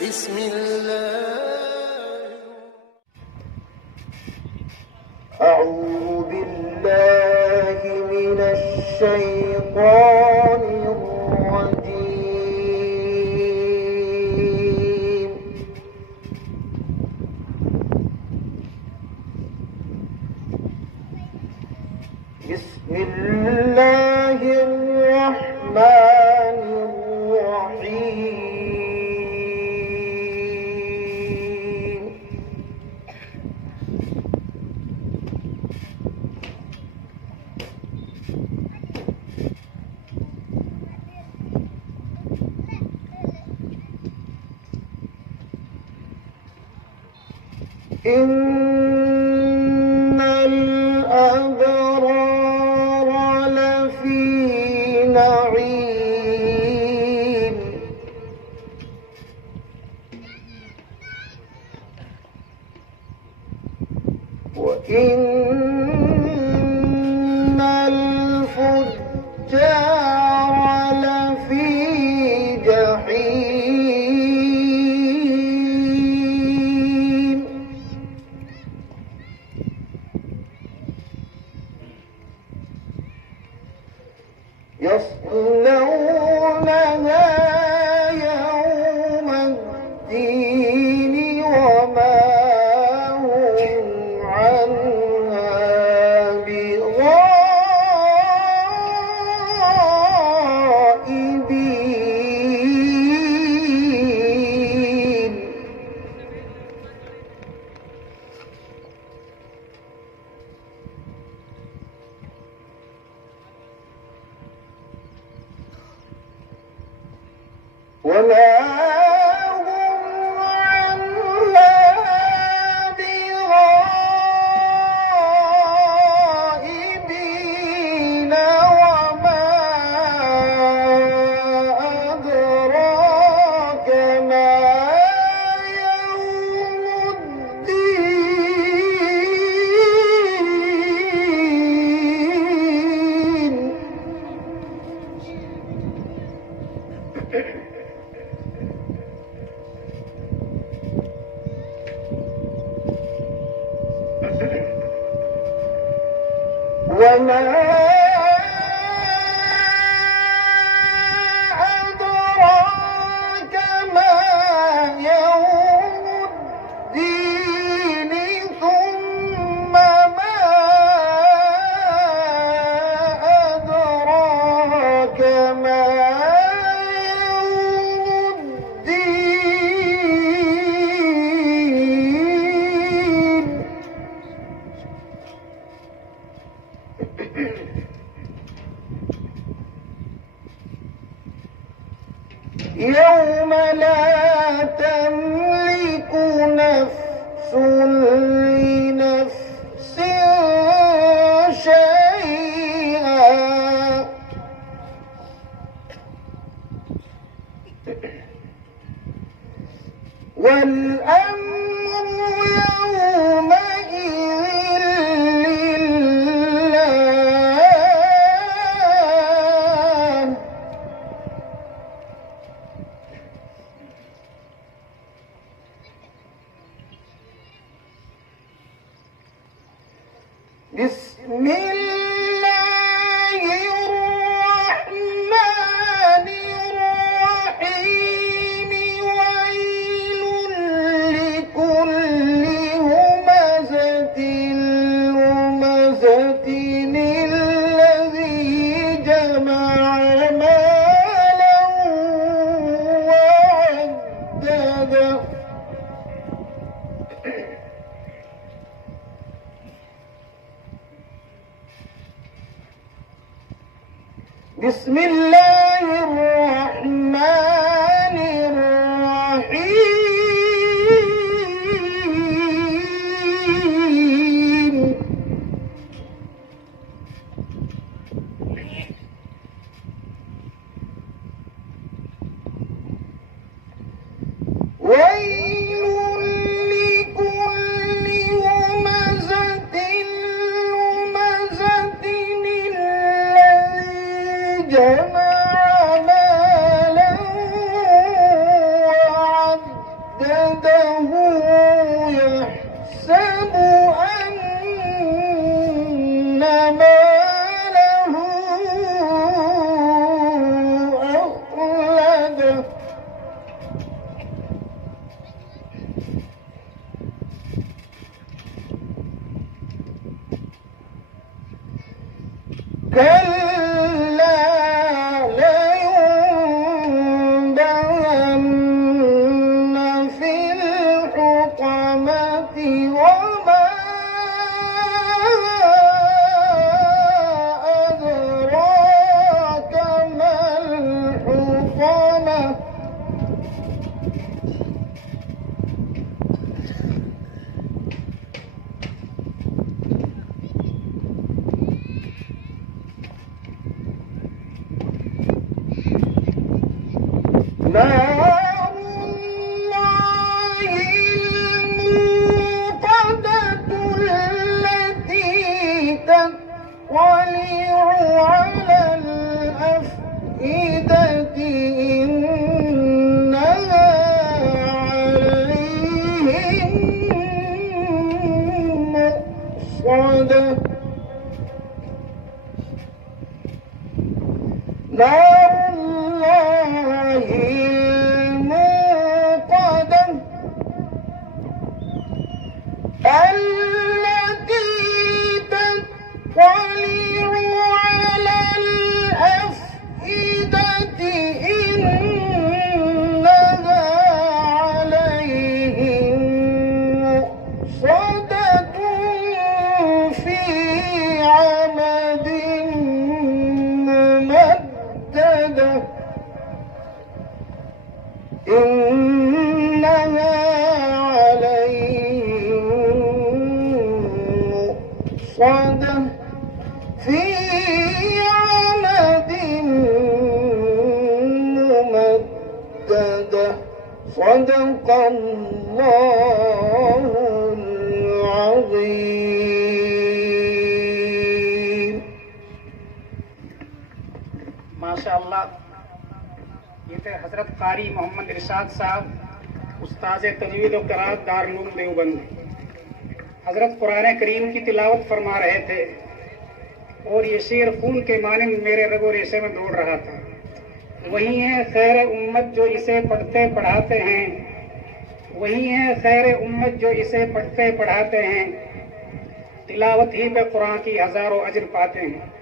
بسم الله. أعوذ بالله من الشيطان الرجيم. بسم الله الرحمن الرحيم. إن الأبرار لفي نعيم وإن الفجار لفي جحيم. يصلونها يوم الدين وما هم عنها بغائبين. وما هم عنها بغائبين. وما أدراك ما يوم الدين. وما أدراك ما يوم الدين. ثم ما أدراك ما يوم الدين. يوم لا تملك نفس لنفس شيئا والأمر يومئذ لله. بسم الله الرحمن الرحيم. ويل لكل همزة لمزة الذي جمع مالا وعدده. بسم الله الرحمن الرحيم. ويل لكل همزة لمزة الذي جمع مالا وعدده. نار الله الموقدة التي تطلع على الأفئدة إنها عليهم مؤصدة. نار الله الموقدة التي تطلع على الأفئدة إنها عليهم مؤصدة في عمد ممددة. إنها عليهم مؤصدة في عمد ممددة. صدق الله العظيم. माशाअल्लाह, ये थे हजरत कारी मोहम्मद इरशाद साहब, उस्ताद तजवीद और क़राअत दारुल उलूम देवबंद। हजरत कुरान करीम की तिलावत फरमा रहे थे और ये शेर खून के मानिंद मेरे रगो रेशे में दौड़ रहा था। वही है खैर उम्मत जो इसे पढ़ते पढ़ाते हैं, वही है खैर उम्मत जो इसे पढ़ते पढ़ाते हैं, तिलावत ही पे कुरान की हजारों अजर पाते हैं।